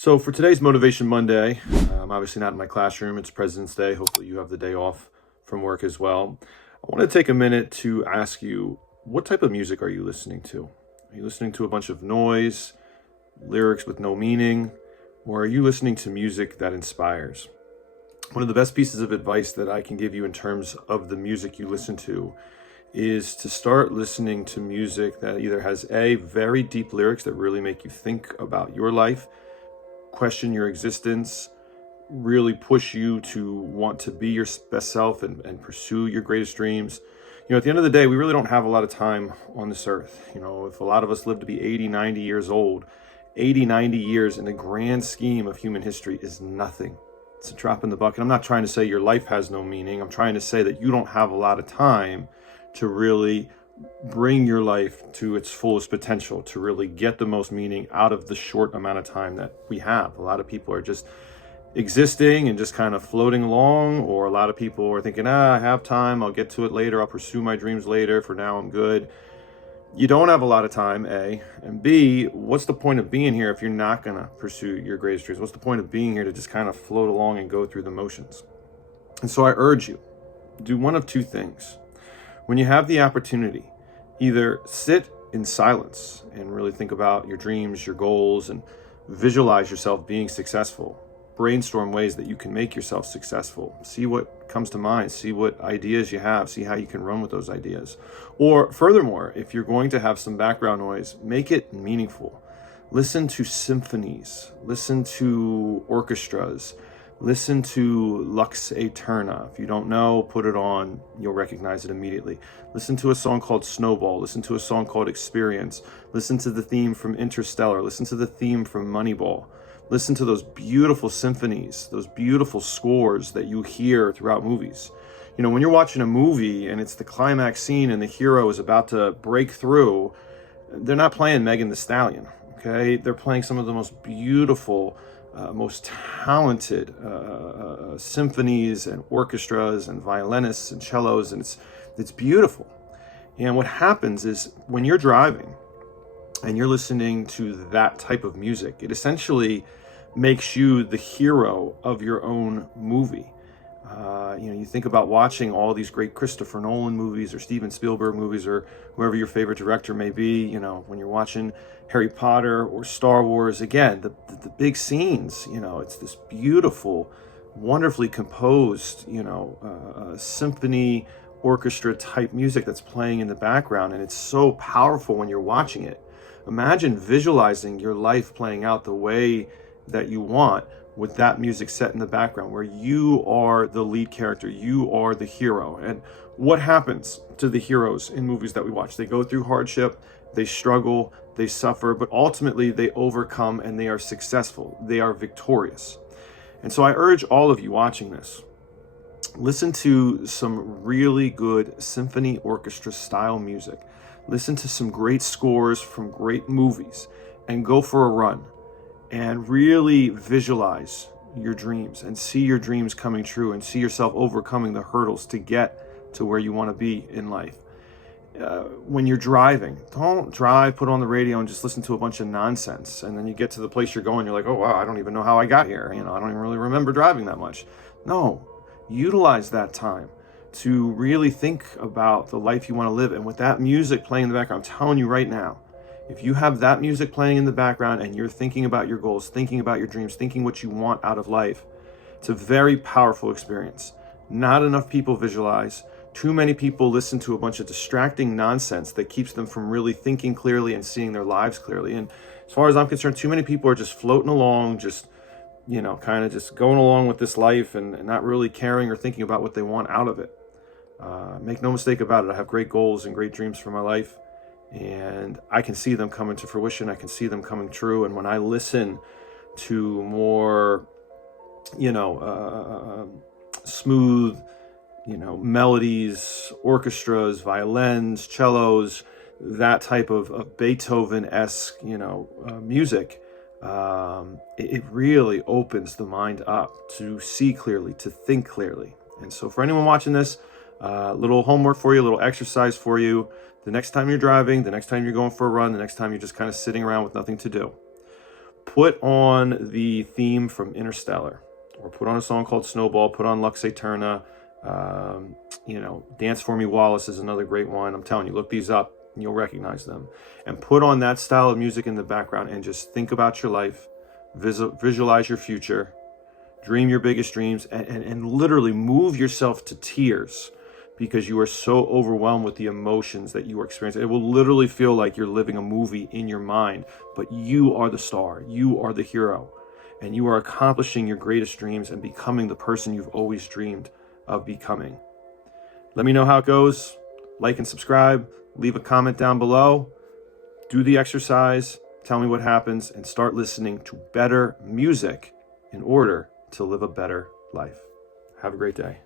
So for today's Motivation Monday, I'm obviously not in my classroom. It's President's Day. Hopefully you have the day off from work as well. I want to take a minute to ask you, what type of music are you listening to? Are you listening to a bunch of noise, lyrics with no meaning, or are you listening to music that inspires? One of the best pieces of advice that I can give you in terms of the music you listen to is to start listening to music that either has very deep lyrics that really make you think about your life, question your existence, really push you to want to be your best self and pursue your greatest dreams. At the end of the day, we really don't have a lot of time on this earth. If a lot of us live to be 80, 90 years old, 80, 90 years in the grand scheme of human history is nothing. It's a drop in the bucket. I'm not trying to say your life has no meaning. I'm trying to say that you don't have a lot of time to really bring your life to its fullest potential, to really get the most meaning out of the short amount of time that we have. A lot of people are just existing and just kind of floating along, or a lot of people are thinking, I have time, I'll get to it later, I'll pursue my dreams later, for now I'm good. You don't have a lot of time, A, and B, what's the point of being here if you're not going to pursue your greatest dreams? What's the point of being here to just kind of float along and go through the motions? And so I urge you, do one of two things. When you have the opportunity, either sit in silence and really think about your dreams, your goals, and visualize yourself being successful. Brainstorm ways that you can make yourself successful. See what comes to mind. See what ideas you have. See how you can run with those ideas. Or furthermore, if you're going to have some background noise, make it meaningful. Listen to symphonies. Listen to orchestras. Listen to Lux Aeterna. If you don't know, put it on. You'll recognize it immediately. Listen to a song called Snowball. Listen to a song called Experience. Listen to the theme from Interstellar. Listen to the theme from Moneyball. Listen to those beautiful symphonies, those beautiful scores that you hear throughout movies. When you're watching a movie and it's the climax scene and the hero is about to break through, they're not playing Megan Thee Stallion, okay? They're playing some of the most beautiful, most talented symphonies and orchestras and violinists and cellos, and it's beautiful. And what happens is when you're driving and you're listening to that type of music, it essentially makes you the hero of your own movie. You think about watching all these great Christopher Nolan movies or Steven Spielberg movies or whoever your favorite director may be. When you're watching Harry Potter or Star Wars, again, the big scenes, it's this beautiful, wonderfully composed, symphony orchestra type music that's playing in the background. And it's so powerful when you're watching it. Imagine visualizing your life playing out the way that you want with that music set in the background, where you are the lead character, you are the hero. And what happens to the heroes in movies that we watch? They go through hardship, they struggle, they suffer, but ultimately they overcome and they are successful. They are victorious. And so I urge all of you watching this, listen to some really good symphony orchestra style music. Listen to some great scores from great movies and go for a run and really visualize your dreams and see your dreams coming true and see yourself overcoming the hurdles to get to where you want to be in life. When you're driving, don't drive, put on the radio and just listen to a bunch of nonsense. And then you get to the place you're going, you're like, oh, wow, I don't even know how I got here. I don't even really remember driving that much. No, utilize that time to really think about the life you want to live. And with that music playing in the background, I'm telling you right now, if you have that music playing in the background and you're thinking about your goals, thinking about your dreams, thinking what you want out of life, it's a very powerful experience. Not enough people visualize. Too many people listen to a bunch of distracting nonsense that keeps them from really thinking clearly and seeing their lives clearly. And as far as I'm concerned, too many people are just floating along, just kind of just going along with this life and not really caring or thinking about what they want out of it. Make no mistake about it. I have great goals and great dreams for my life, and I can see them coming to fruition. I can see them coming true. And when I listen to more, smooth, melodies, orchestras, violins, cellos, that type of Beethoven-esque, music, it really opens the mind up to see clearly, to think clearly. And so for anyone watching this, little homework for you, a little exercise for you. The next time you're driving, the next time you're going for a run, the next time you're just kind of sitting around with nothing to do, put on the theme from Interstellar, or put on a song called Snowball, put on Lux Aeterna, Dance For Me Wildest is another great one. I'm telling you, look these up and you'll recognize them. And put on that style of music in the background and just think about your life, visualize your future, dream your biggest dreams, and literally move yourself to tears because you are so overwhelmed with the emotions that you are experiencing. It will literally feel like you're living a movie in your mind, but you are the star, you are the hero, and you are accomplishing your greatest dreams and becoming the person you've always dreamed of becoming. Let me know how it goes. Like and subscribe, leave a comment down below, do the exercise, tell me what happens, and start listening to better music in order to live a better life. Have a great day.